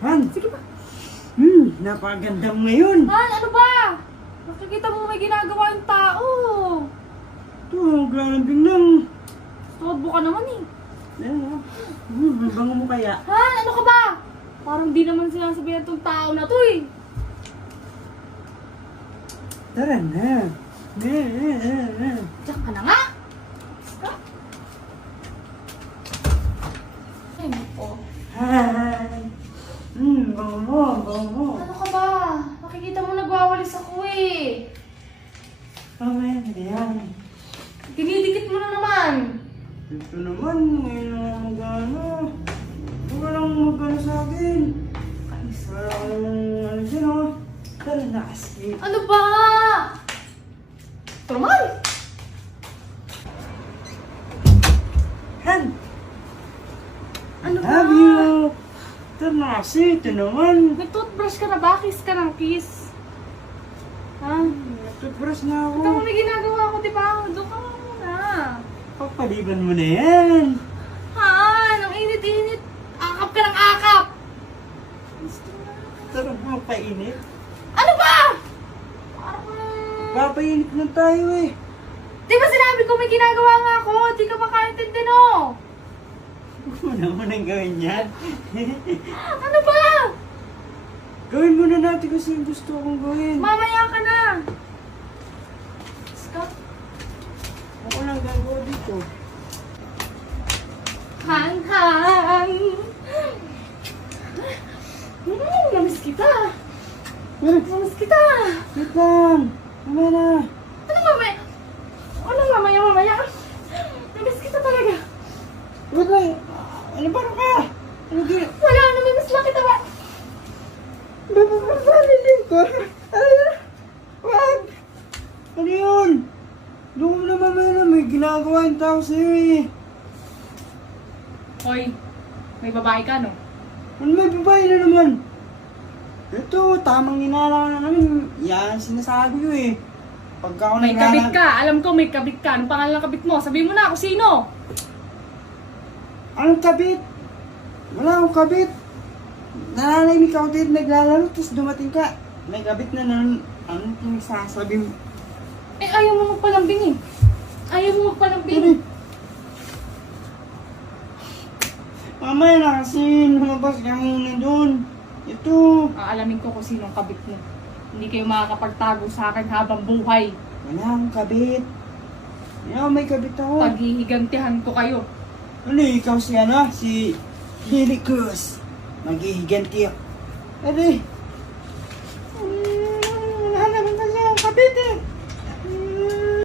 Han, Sige pa. napakaganda mo ngayon. Han, ano ba? Nakikita mo may ginagawa yung tao. Ito, maglalambing lang. Tuwadbo ka naman eh. Ayan, bango mo kaya. Han, ano ka ba? Parang di naman sinasabihan tong tao na to eh. Tara na. Diyan ka na nga. Ka? Ay, mo. Hi. Bango mo. Ano ka ba? Nakikita mo nagwawalis ako eh. Mamaya na yan. Dinidikit mo na naman. Ito naman, ngayon na mag-ano. Walang mag-ano sa akin. Walang ano dyan, oh. Tara na kasi. Ano ba? Ito naman. Han! Ano ba? Love you! Tara na kasi, ito naman. Nag-toothbrush ka na ba? Kiss ka ng kiss. Ha? Toothbrush na ako. Ito mo may ginagawa ko, di ba? Doon ka nga muna. Pagpaliban mo na yan. Han, ang init-init. Akap ka ng akap. Gusto na. Tara na, painit. Ano ba? Parang... Papainit na tayo eh. Di ba sinabi ko may ginagawa nga ako? Di ka makaintindi no? Huwag mo naman ang gawin yan. Ano ba? Gawin muna natin kasi yung gusto kong gawin. Mamaya ka na. Stop. Ako lang gagawa dito. Han. Namiss kita. Namiss kita. Wait lang. Mamaya na. Ano mamaya? Ano mamaya? Namiss kita talaga. Wait lang. Ano ba na ka? Ano di? Wala, namiss lang kita ba? Bababaliling ko. Wag! Ano yun? Doon na mamaya na may ginagawa yung tao sa'yo eh. Hoy, may babae ka no? Ano may babae na naman? Ito, tamang inala na namin. Yan, sinasabi ko eh. Pagka ako May kabit ka. Alam ko may kabit ka. Anong pangalan ng kabit mo? Sabihin mo na ako sino. Anong kabit? Wala akong kabit. Nananahimik ako dito naglalaro, tapos dumating ka. May kabit na naman. Anong pinagsasabi mo? Eh, ayaw mo magpalambing eh. Ayaw mo magpalambing. Ano? Mamaya na kasi lumabas ka muna doon. Ito. Aalamin ko kung sinong kabit mo. Hindi kayo makakapagtago sa akin habang buhay. Wala akong kabit. Wala, may kabit ako. Paghihigantihan ko kayo. Ano, ikaw si ano? Si Hilly Cruz. Maghihiganti ako. Ano